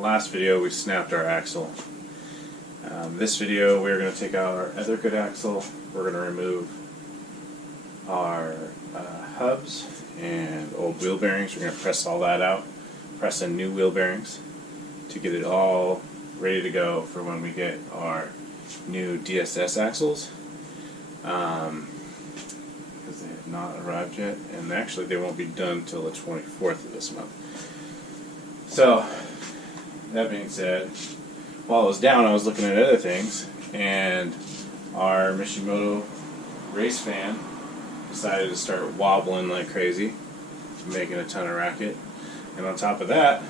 last video we snapped our axle. This video we're going to take out our other good axle. We're going to remove our hubs and old wheel bearings. We're going to press all that out, press in new wheel bearings to get it all ready to go for when we get our new DSS axles, because they have not arrived yet, and actually they won't be done until the 24th of this month. So that being said, while I was down I was looking at other things, and our Mishimoto race fan decided to start wobbling like crazy, making a ton of racket. And on top of that,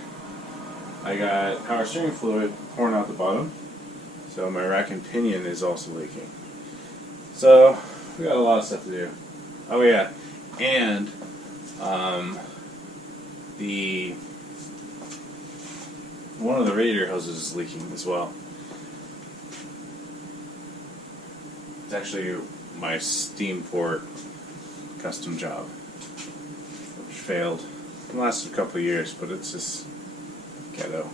I got power steering fluid pouring out the bottom, so my rack and pinion is also leaking. So we got a lot of stuff to do. Oh yeah, and one of the radiator hoses is leaking as well. It's actually my steam port custom job, which failed. It lasted a couple of years, but it's just ghetto.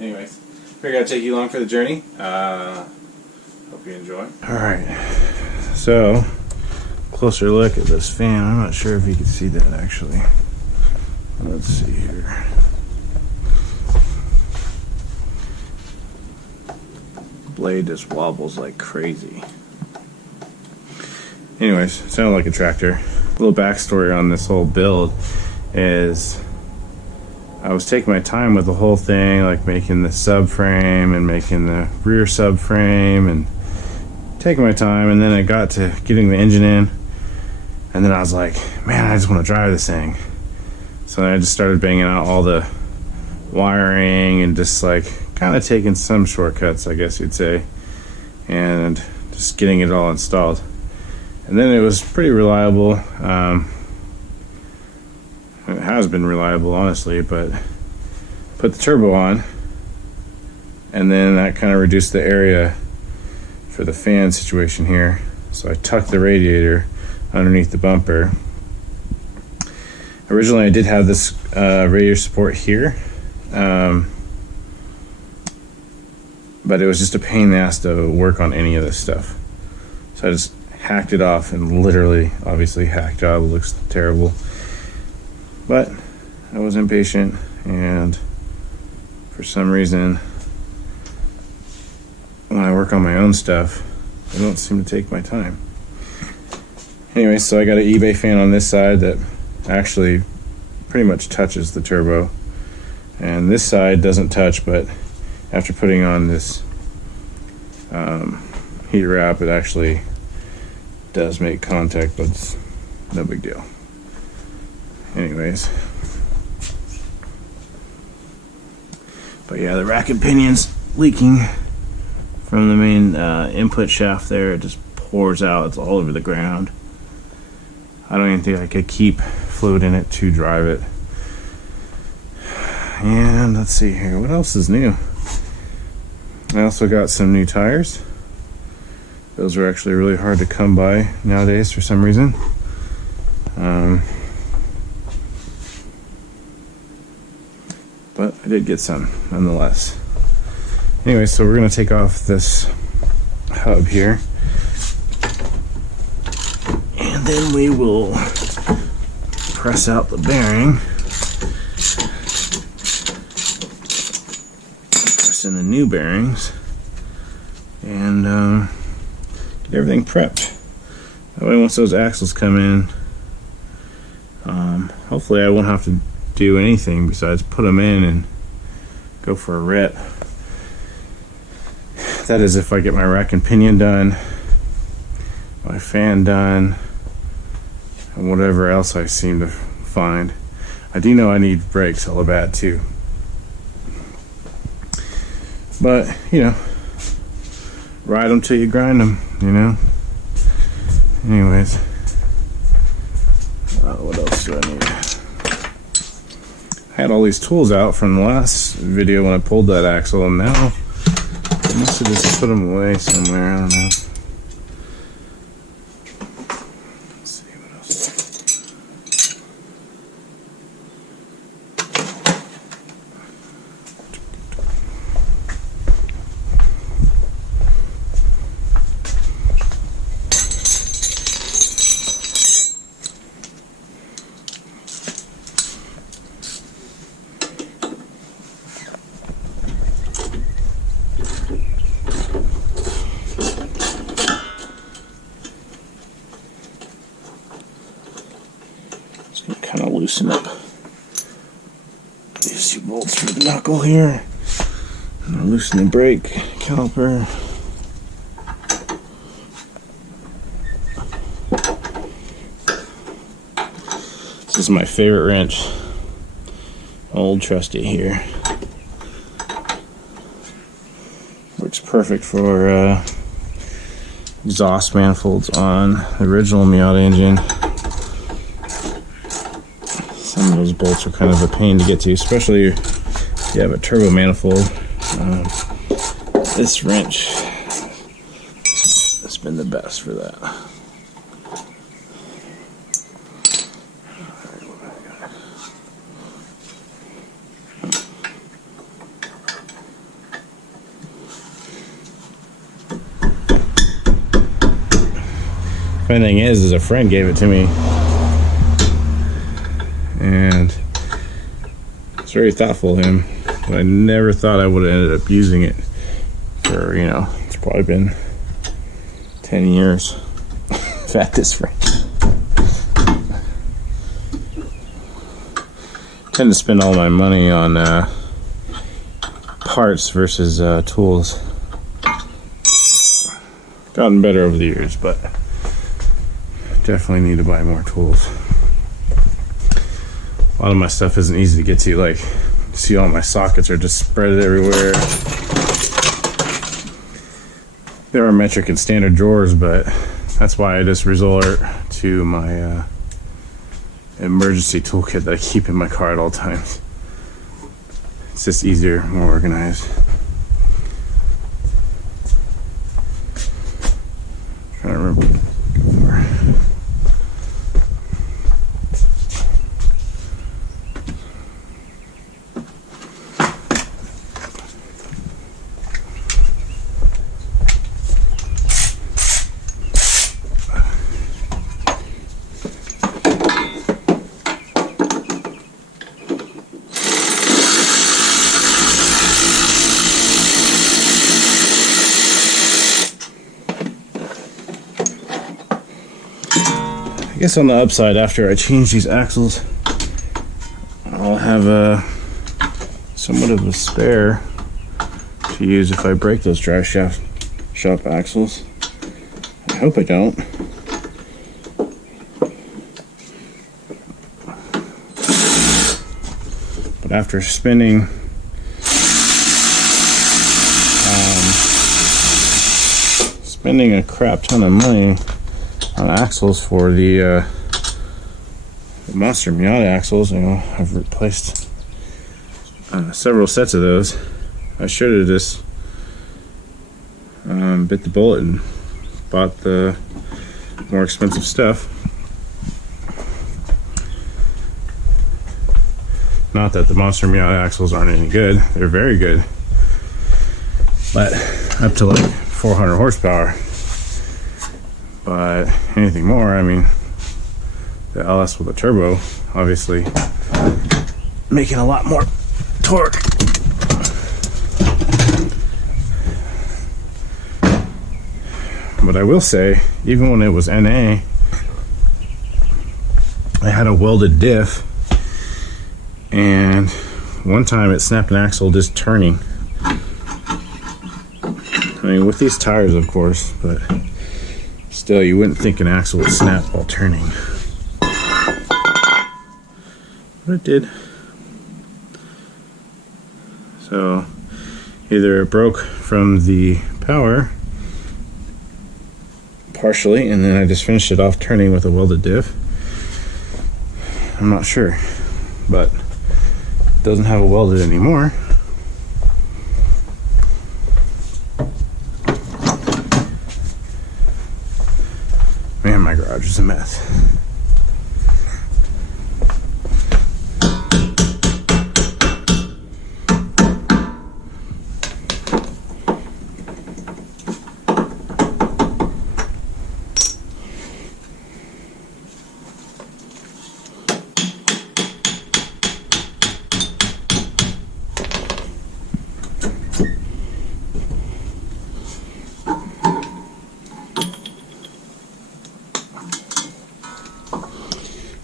Anyways, figured I'd take you along for the journey. Hope you enjoy. Alright, so closer look at this fan. I'm not sure if you can see that actually. Let's see here. Blade just wobbles like crazy. Anyways, it sounded like a tractor. A little backstory on this whole build is I was taking my time with the whole thing, like making the subframe and making the rear subframe, and taking my time, and then I got to getting the engine in, and then I was like, man, I just want to drive this thing. So I just started banging out all the wiring and just like kind of taking some shortcuts, I guess you'd say, and just getting it all installed. And then it was pretty reliable. It has been reliable, honestly, but put the turbo on, and then that kind of reduced the area for the fan situation here. So I tucked the radiator underneath the bumper. Originally I did have this radiator support here, but it was just a pain in the ass to work on any of this stuff. So I just hacked it off, and literally, obviously, hack job. It looks terrible. But I was impatient, and for some reason, when I work on my own stuff, I don't seem to take my time. Anyway, so I got an eBay fan on this side that actually pretty much touches the turbo, and this side doesn't touch, but after putting on this heat wrap, it actually does make contact, but it's no big deal. Anyways, but yeah, the rack and pinion's leaking from the main input shaft there. It just pours out. It's all over the ground. I don't even think I could keep fluid in it to drive it. And let's see here, what else is new? I also got some new tires. Those are actually really hard to come by nowadays for some reason. But I did get some nonetheless. Anyway, so we're going to take off this hub here, and then we will press out the bearing, press in the new bearings, and get everything prepped. That way once those axles come in, hopefully I won't have to do anything besides put them in and go for a rip. That is if I get my rack and pinion done, my fan done, and whatever else I seem to find. I do know I need brakes hella bad too. But, you know, ride them till you grind them, you know? Anyways, what else do I need? I had all these tools out from the last video when I pulled that axle, and now I must have just put them away somewhere, I don't know. Let's see what else. 2 bolts for the knuckle here. And loosen the brake caliper. This is my favorite wrench. Old trusty here. Works perfect for exhaust manifolds on the original Miata engine. Some of those bolts are kind of a pain to get to, especially if you have a turbo manifold. This wrench has been the best for that. Funny thing is a friend gave it to me, and it's very thoughtful of him, but I never thought I would have ended up using it for, it's probably been 10 years. I've had this wrench. I tend to spend all my money on parts versus tools. Gotten better over the years, but definitely need to buy more tools. A lot of my stuff isn't easy to get to. Like, see, all my sockets are just spread everywhere. There are metric and standard drawers, but that's why I just resort to my emergency toolkit that I keep in my car at all times. It's just easier, more organized. I'm trying to remember. I guess on the upside, after I change these axles, I'll have somewhat of a spare to use if I break those drive shaft shop axles. I hope I don't. But after spending a crap ton of money on axles for the Monster Miata axles, I've replaced several sets of those. I should have just bit the bullet and bought the more expensive stuff. Not that the Monster Miata axles aren't any good, they're very good, but up to like 400 horsepower. But anything more, the LS with a turbo, obviously making a lot more torque. But I will say, even when it was NA, I had a welded diff, and one time it snapped an axle just turning. With these tires, of course, but still, you wouldn't think an axle would snap while turning. But it did. So, either it broke from the power, partially, and then I just finished it off turning with a welded diff. I'm not sure, but it doesn't have it welded anymore. Man, my garage is a mess.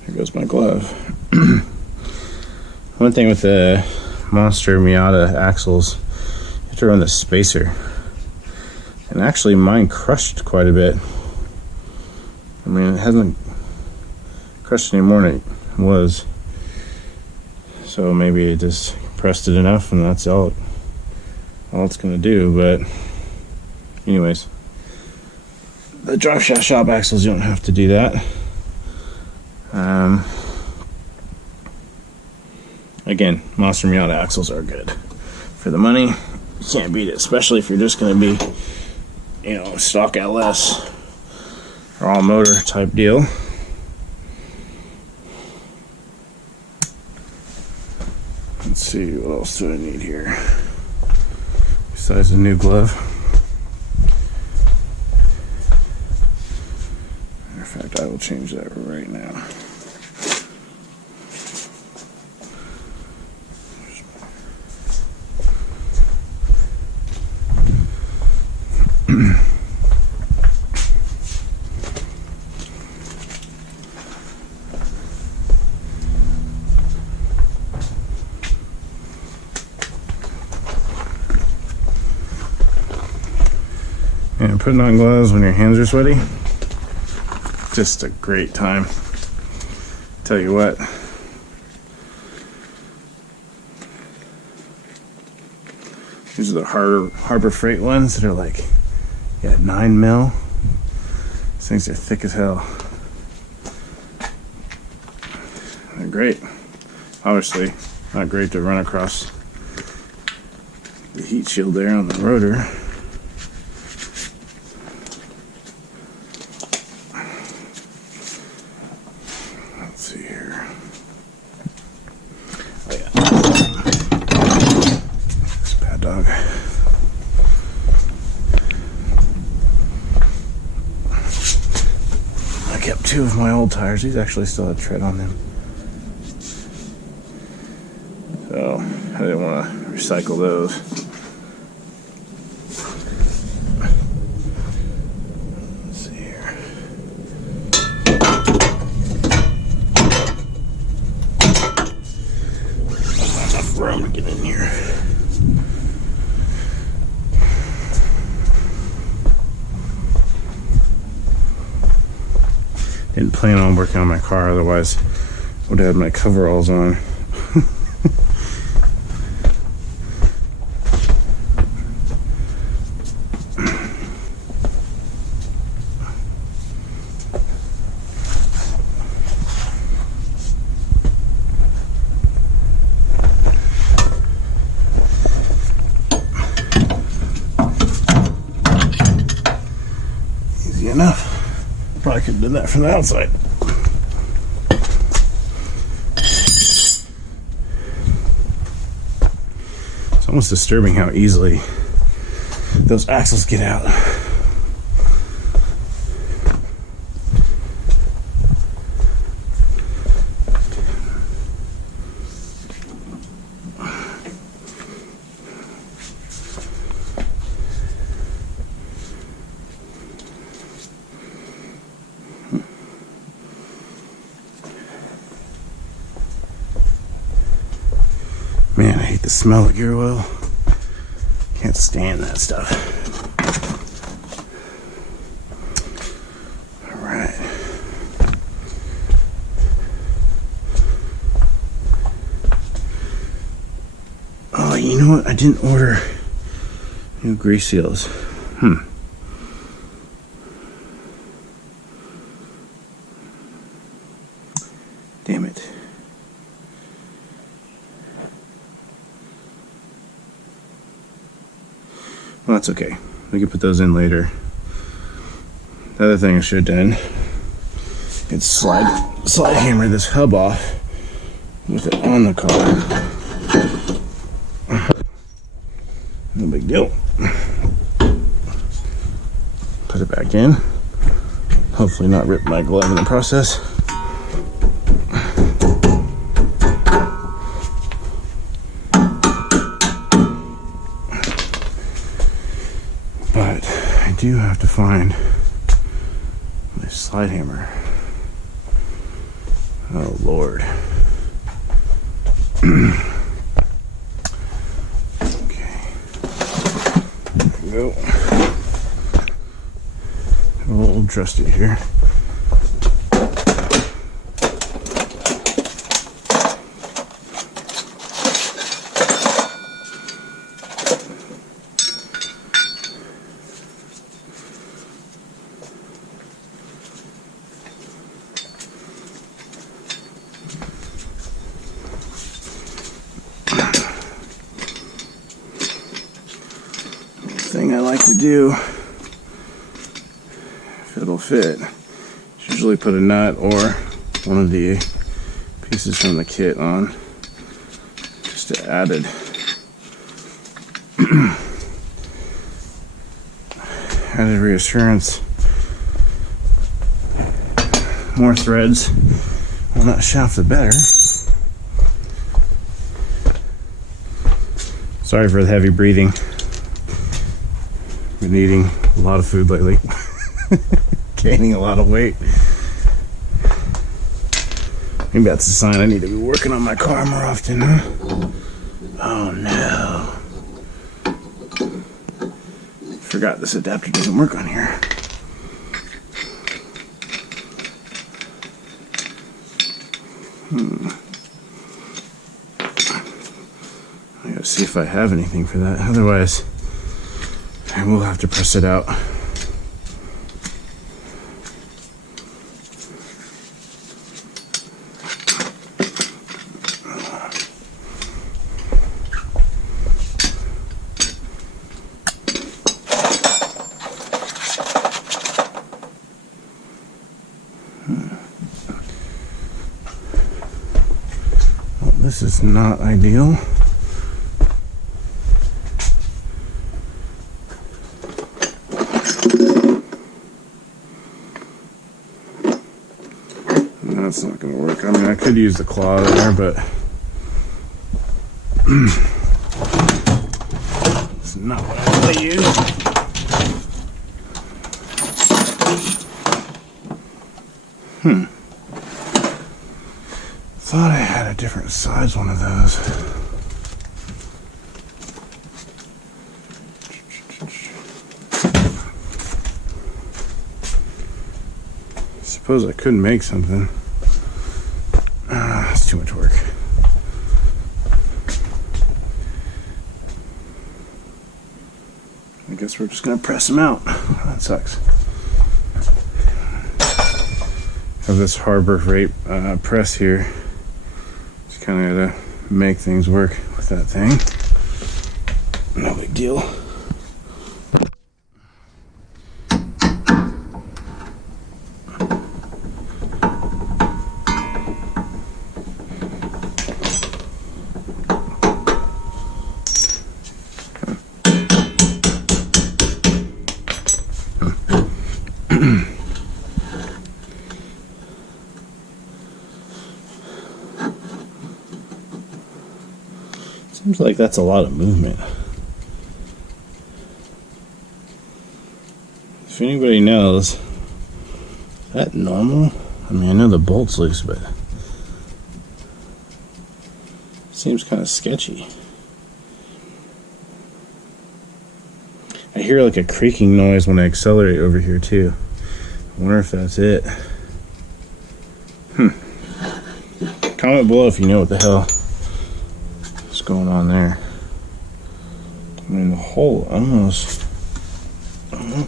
There goes my glove. One thing with the monster Miata axles, you have to run the spacer. And actually mine crushed quite a bit. I mean, it hasn't crushed any more than it was. So maybe it just pressed it enough and that's all it's gonna do. But anyways, the drive shaft shop axles, you don't have to do that. Again, Monster Miata axles are good. For the money, you can't beat it, especially if you're just gonna be, you know, stock LS or all motor type deal. Let's see, what else do I need here besides a new glove? Matter of fact, I will change that right now. And putting on gloves when your hands are sweaty, just a great time. Tell you what, these are the Harbor Freight ones that are like, yeah, 9 mil. These things are thick as hell. They're great. Obviously, not great to run across the heat shield there on the rotor. Let's see here. Oh yeah. This bad dog. I kept 2 of my old tires. These actually still had tread on them. So I didn't want to recycle those. Let's see here. Not enough room to get in here. Didn't plan on working on my car, otherwise I would have had my coveralls on. Easy enough. Probably could have done that from the outside. It's almost disturbing how easily those axles get out. Man, I hate the smell of gear oil. Can't stand that stuff. Alright. Oh, you know what? I didn't order new grease seals. Damn it. Well, that's okay. We can put those in later. The other thing I should have done is slide hammer this hub off with it on the car. No big deal. Put it back in. Hopefully not rip my glove in the process. But I do have to find my slide hammer. Oh Lord. go. A little trusty here. Thing I like to do, if it'll fit, is usually put a nut or one of the pieces from the kit on, just to added reassurance. More threads on that shaft, the better. Sorry for the heavy breathing. Been eating a lot of food lately. Gaining a lot of weight. Maybe that's a sign I need to be working on my car more often, huh? Oh no. Forgot this adapter doesn't work on here. I gotta see if I have anything for that. Otherwise, I will have to press it out. Well, this is not ideal. That's not going to work. I mean, I could use the claw there, but it's not what I want to use. Thought I had a different size one of those. Suppose I could make something. It's too much work. I guess we're just gonna press them out. That sucks. Have this Harbor Freight press here. Just kind of gotta make things work with that thing. No big deal. Seems like that's a lot of movement. If anybody knows, is that normal? I mean, I know the bolt's loose, but it seems kind of sketchy. I hear like a creaking noise when I accelerate over here too. I wonder if that's it. Comment below if you know what the hell is going on there. I mean, the hole almost. I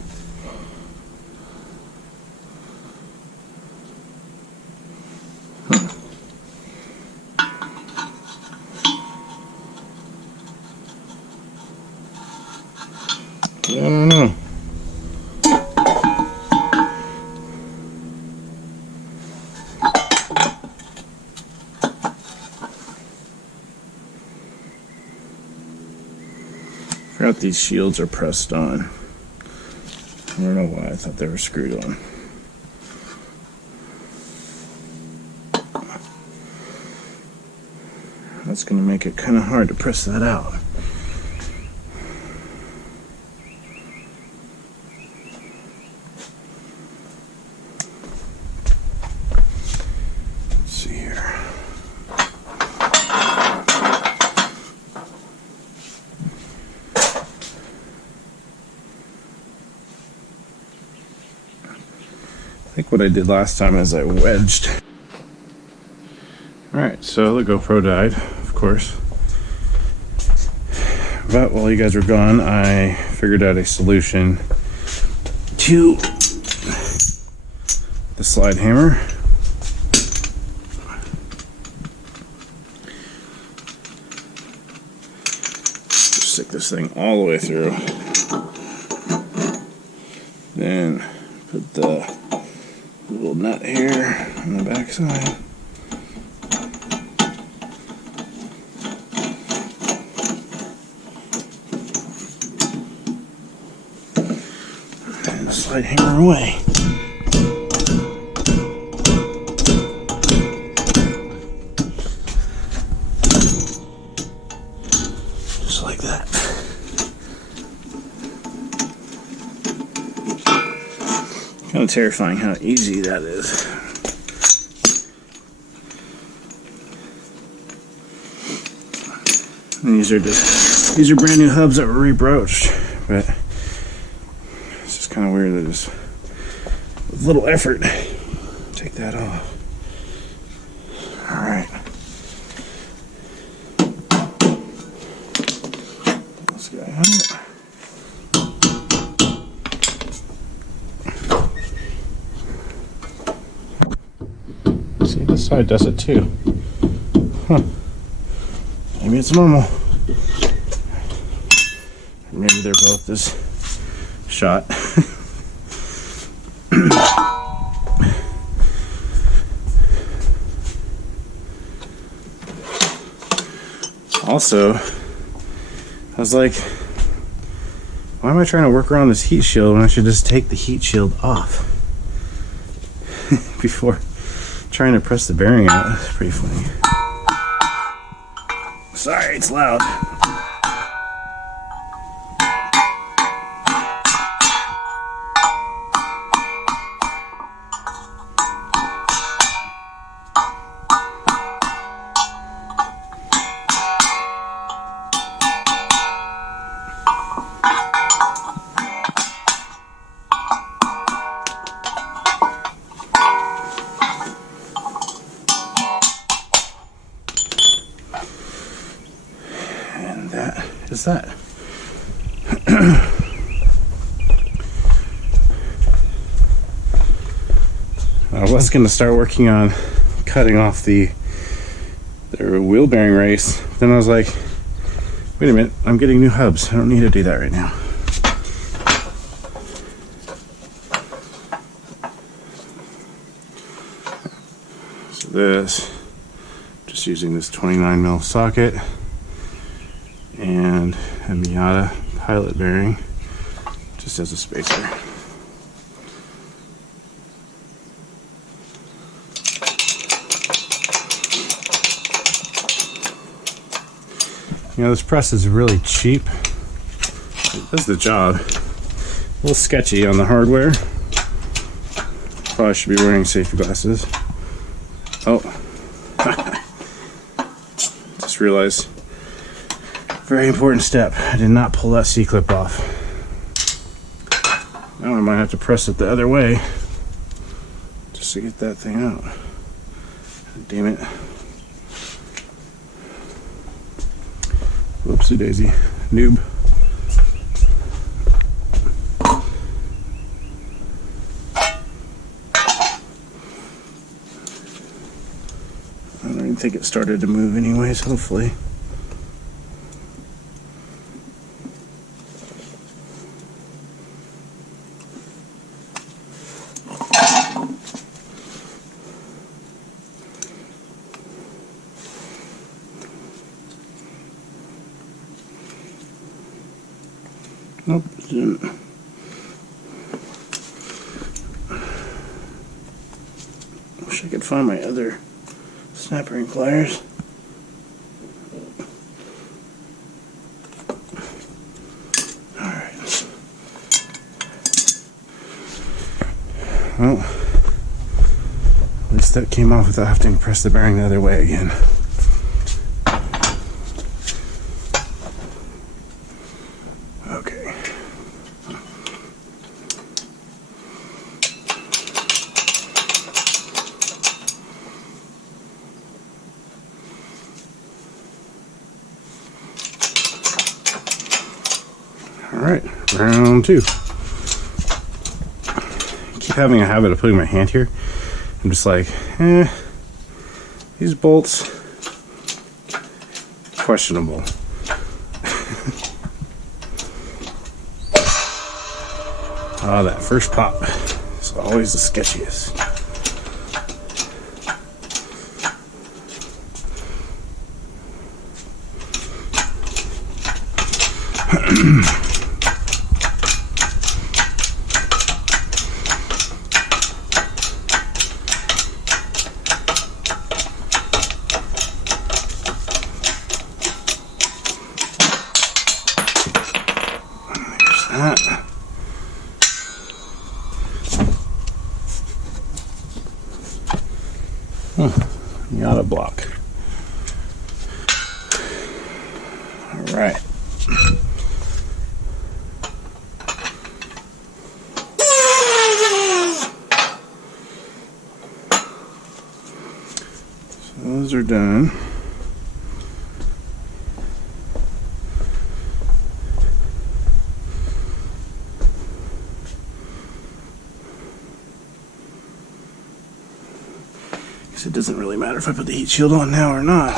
don't know. Forgot these shields are pressed on. I don't know why I thought they were screwed on. That's going to make it kind of hard to press that out. Let's see here. think what I did last time is I wedged. Alright, so the GoPro died, of course. But while you guys were gone, I figured out a solution to the slide hammer. Just stick this thing all the way through. Then put the little nut here on the back side. And slide hammer away. Just like that. Kind of terrifying how easy that is. And these are brand new hubs that were rebroached, but it's just kind of weird that it's with little effort. Take that off. All right. This guy out. See, this side does it too. Huh. Maybe it's normal. Maybe they're both this shot. Also, I was like, why am I trying to work around this heat shield when I should just take the heat shield off before trying to press the bearing out? That's pretty funny. Sorry, it's loud. That is that. I was going to start working on cutting off the wheel bearing race. Then I was like, wait a minute, I'm getting new hubs. I don't need to do that right now. So this, just using this 29mm socket and a Miata pilot bearing just as a spacer. You know, this press is really cheap. It does the job. A little sketchy on the hardware. Probably should be wearing safety glasses. Oh. Just realized. Very important step. I did not pull that C-clip off. Now I might have to press it the other way just to get that thing out. God damn it. Whoopsie daisy. Noob. I don't even think it started to move anyways, hopefully. Nope, it didn't. Wish I could find my other snap ring pliers. Alright. Well, at least that came off without having to press the bearing the other way again. Okay. Alright, round 2. I keep having a habit of putting my hand here. I'm just like, these bolts, questionable. That first pop is always the sketchiest. There's that. Miata block. Alright. So those are done. It doesn't really matter if I put the heat shield on now or not.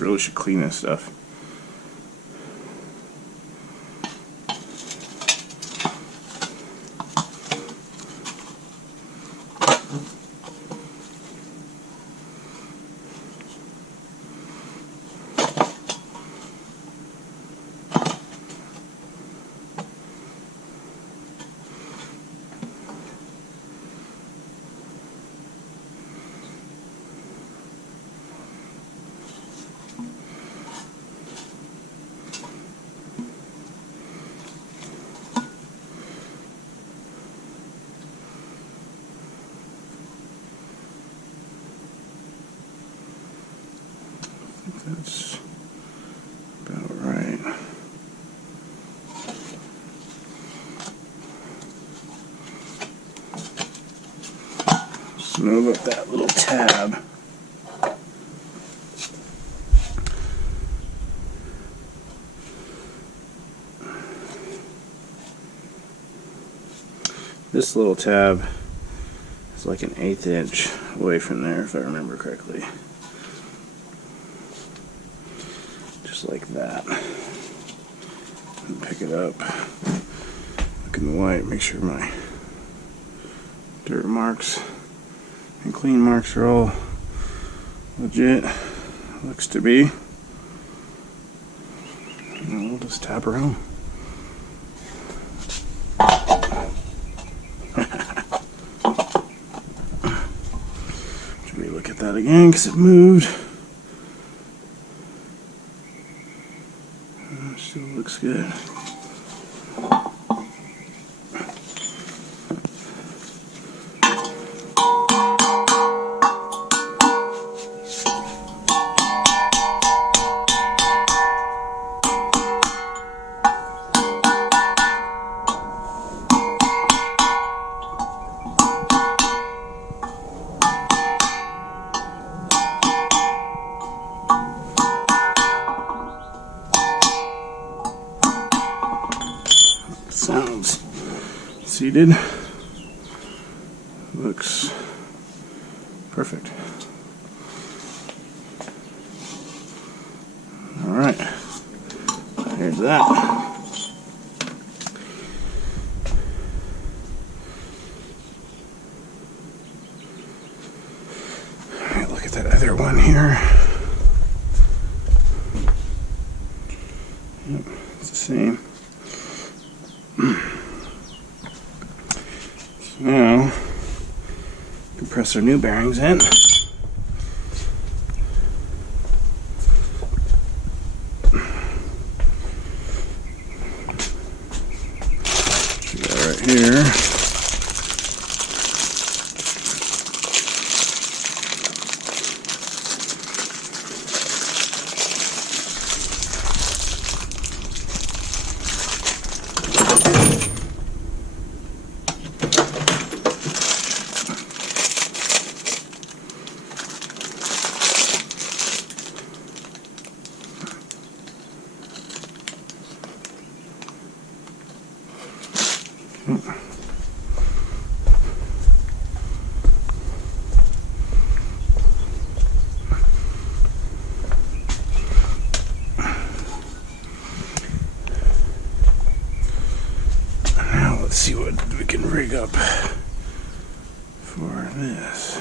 Really should clean this stuff. That's about right. Just move up that little tab. This little tab is like an 1/8 inch away from there, if I remember correctly. Like that. And pick it up. Look in the white, make sure my dirt marks and clean marks are all legit. Looks to be. And we'll just tap her home. Let me look at that again because it moved. Still looks good. Sounds seated. Looks perfect. All right, here's that. All right, look at that other one here. Yep, it's the same. So now, we can press our new bearings in. Right here. Now let's see what we can rig up for this.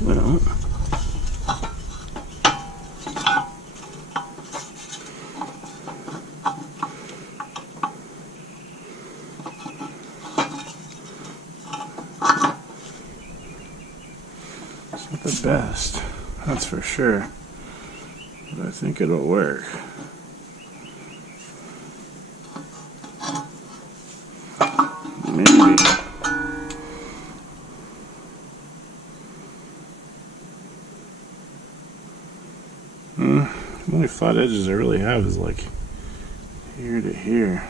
Well, it's not the best, that's for sure, but I think it'll work. Maybe. The only flat edges I really have is like here to here.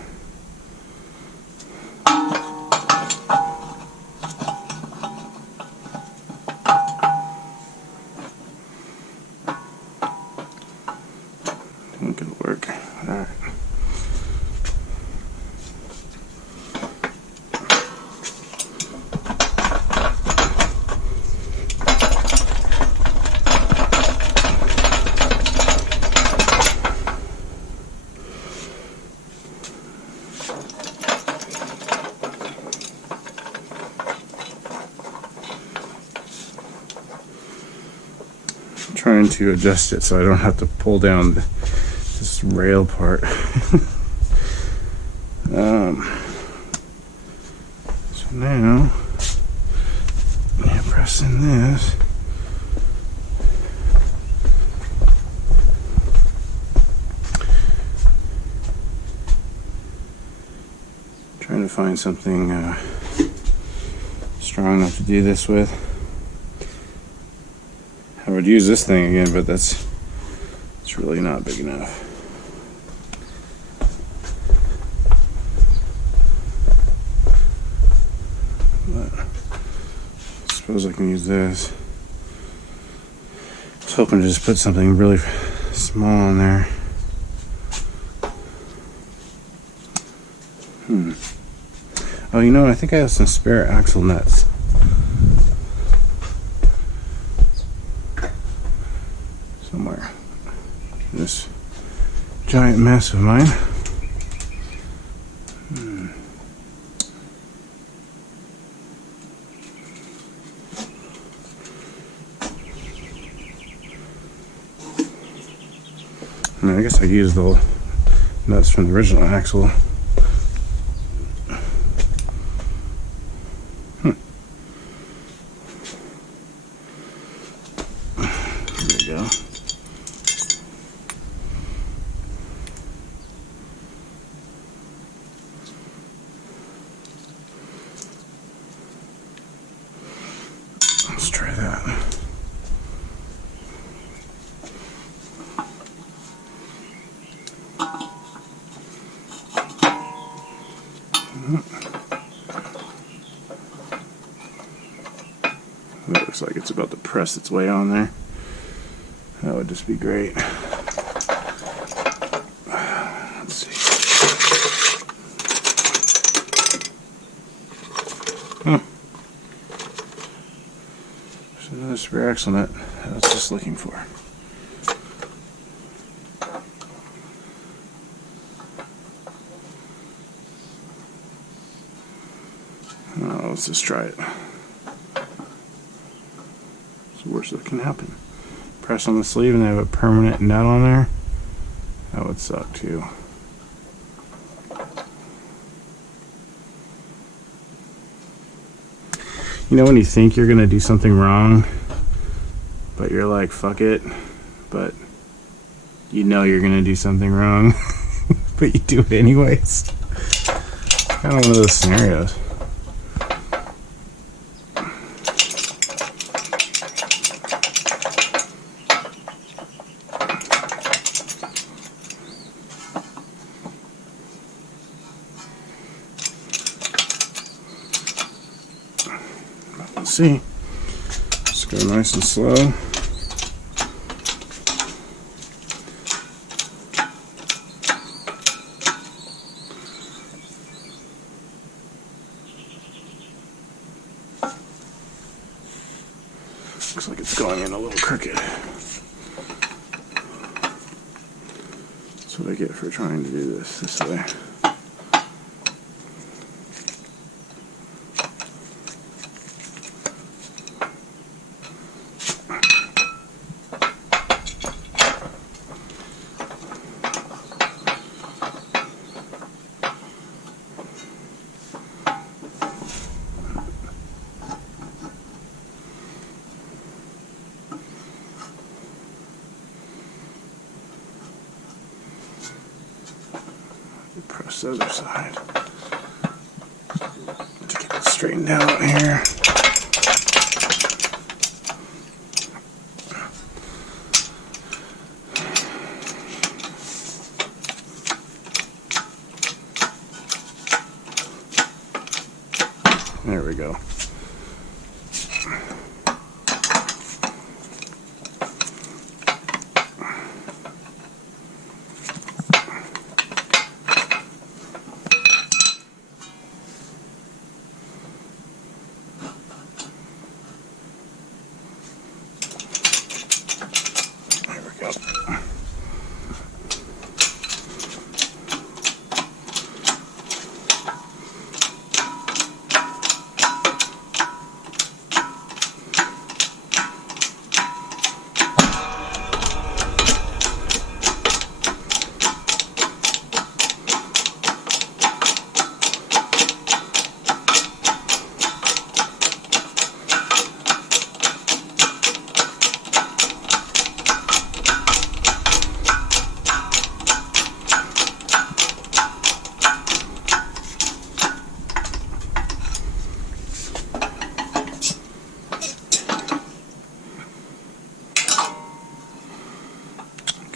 I think it'll work. Alright. Trying to adjust it so I don't have to pull down this rail part. So now, yeah, pressing this. Trying to find something strong enough to do this with. I would use this thing again, but it's really not big enough. But I suppose I can use this. I was hoping to just put something really small in there. Oh, you know what? I think I have some spare axle nuts. Somewhere in this giant mess of mine. I mean, I guess I used the nuts from the original axle. There we go. Let's try that. That looks like it's about to press its way on there. That would just be great. Let's see. Huh. There's another spare axle nut I was just looking for. Oh, let's just try it. It's the worst that can happen. Press on the sleeve and they have a permanent nut on there. That would suck too. You know when you think you're gonna do something wrong, but you're like, fuck it, but you know you're gonna do something wrong, but you do it anyways. It's kind of one of those scenarios. see. Just go nice and slow. Looks like it's going in a little crooked. That's what I get for trying to do this way. Press the other side to get it straightened out here. There we go.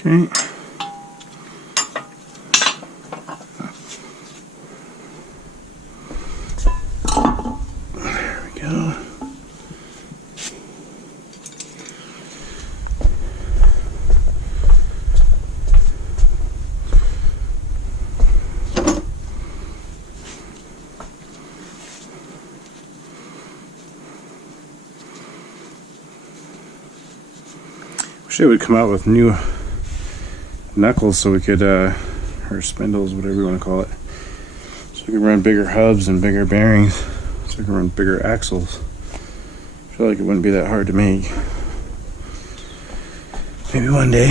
Okay. There we go. Wish they would come out with new knuckles so we could, or spindles, whatever you want to call it, so we can run bigger hubs and bigger bearings, so we can run bigger axles. I feel like it wouldn't be that hard to make. Maybe one day.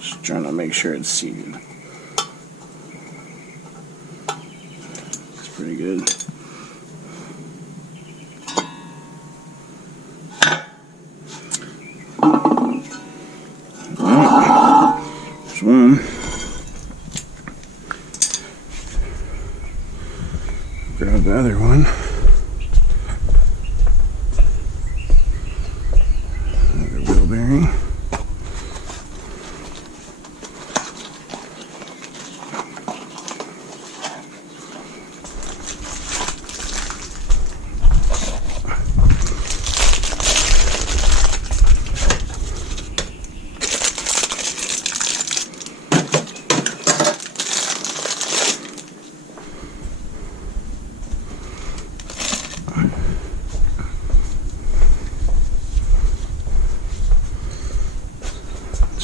Just trying to make sure it's seated. It's pretty good. Alright, there's one. Grab the other one. Another wheel bearing.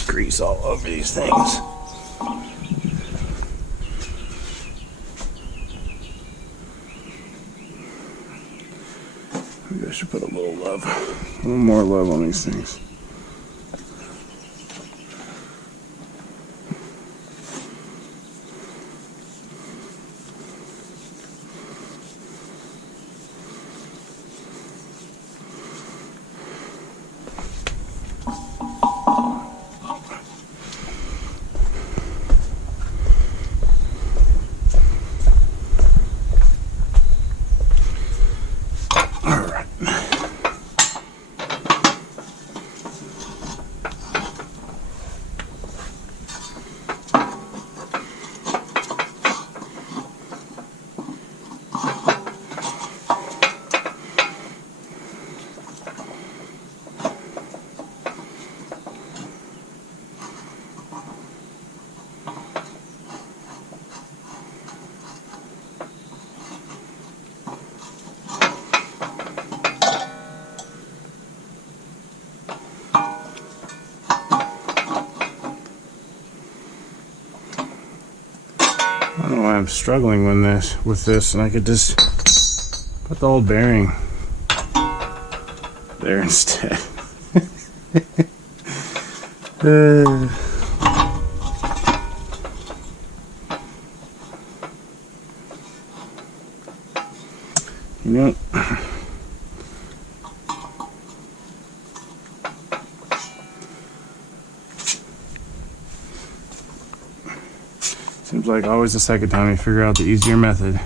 Grease all over these things. Maybe I should put a little more love on these things. why I'm struggling with this, and I could just put the old bearing there instead. You know, seems like always the second time you figure out the easier method.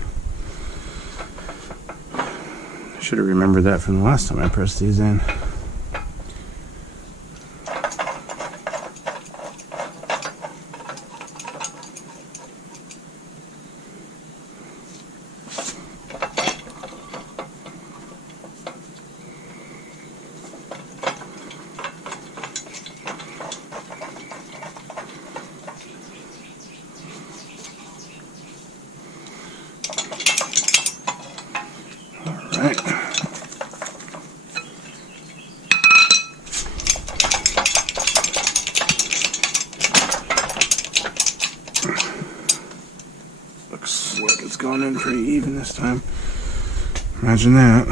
I should have remembered that from the last time I pressed these in. Alright. Looks like it's gone in pretty even this time. Imagine that.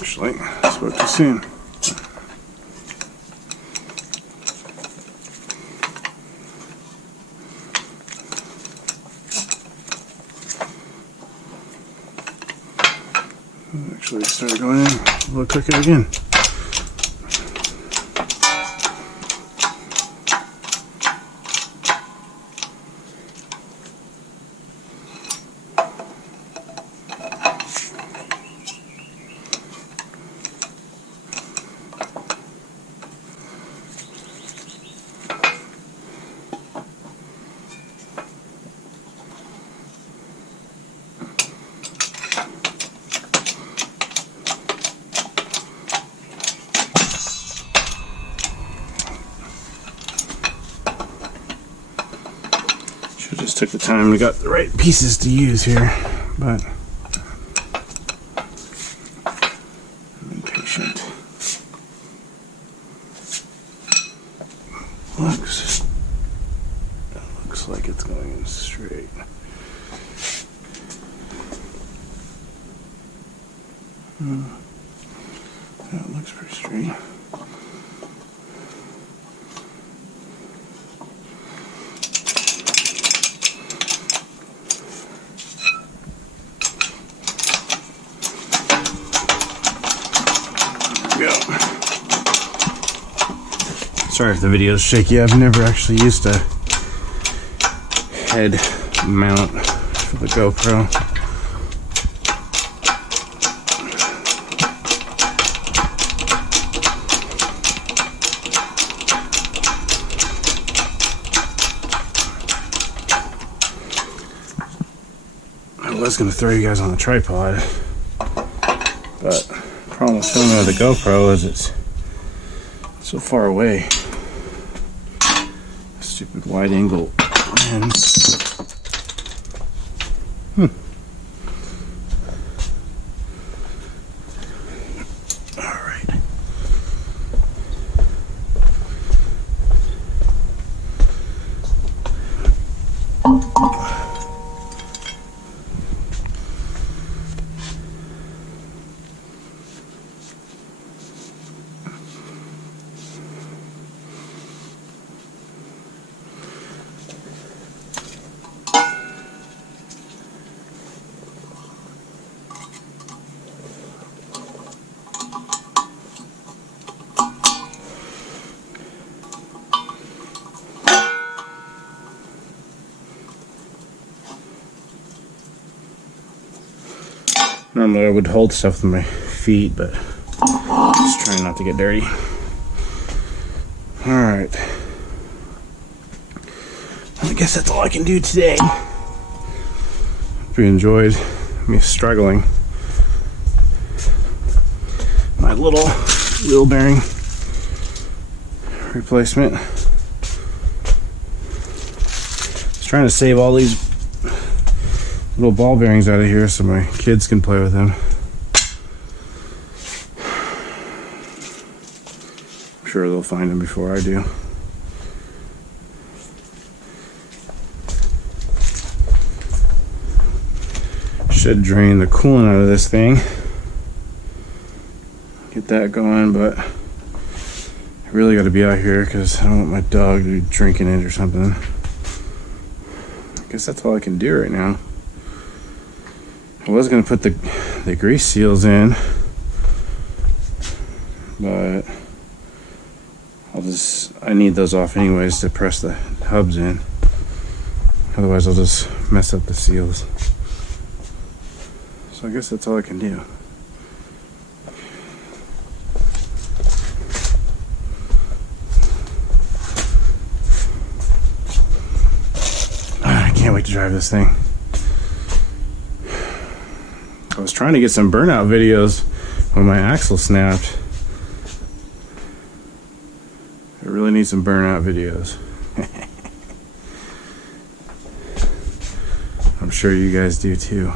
Actually, spoke too soon. Actually, started going in a little quicker again. Just took the time, we got the right pieces to use here, but I'm impatient. Looks like it's going in straight. That looks pretty straight. Sorry if the video is shaky. I've never actually used a head mount for the GoPro. I was going to throw you guys on the tripod, but the problem with filming with the GoPro is it's so far away. Stupid wide angle lens. Alright. Normally I would hold stuff with my feet, but just trying not to get dirty. Alright. I guess that's all I can do today. Hope you enjoyed me struggling. My little wheel bearing replacement. Just trying to save all these little ball bearings out of here so my kids can play with them. I'm sure they'll find them before I do. Should drain the coolant out of this thing. Get that going, but I really got to be out here because I don't want my dog to be drinking it or something. I guess that's all I can do right now. I was going to put the grease seals in, but I need those off anyways to press the hubs in. Otherwise I'll just mess up the seals. So I guess that's all I can do. I can't wait to drive this thing. I was trying to get some burnout videos when my axle snapped. I really need some burnout videos. I'm sure you guys do too.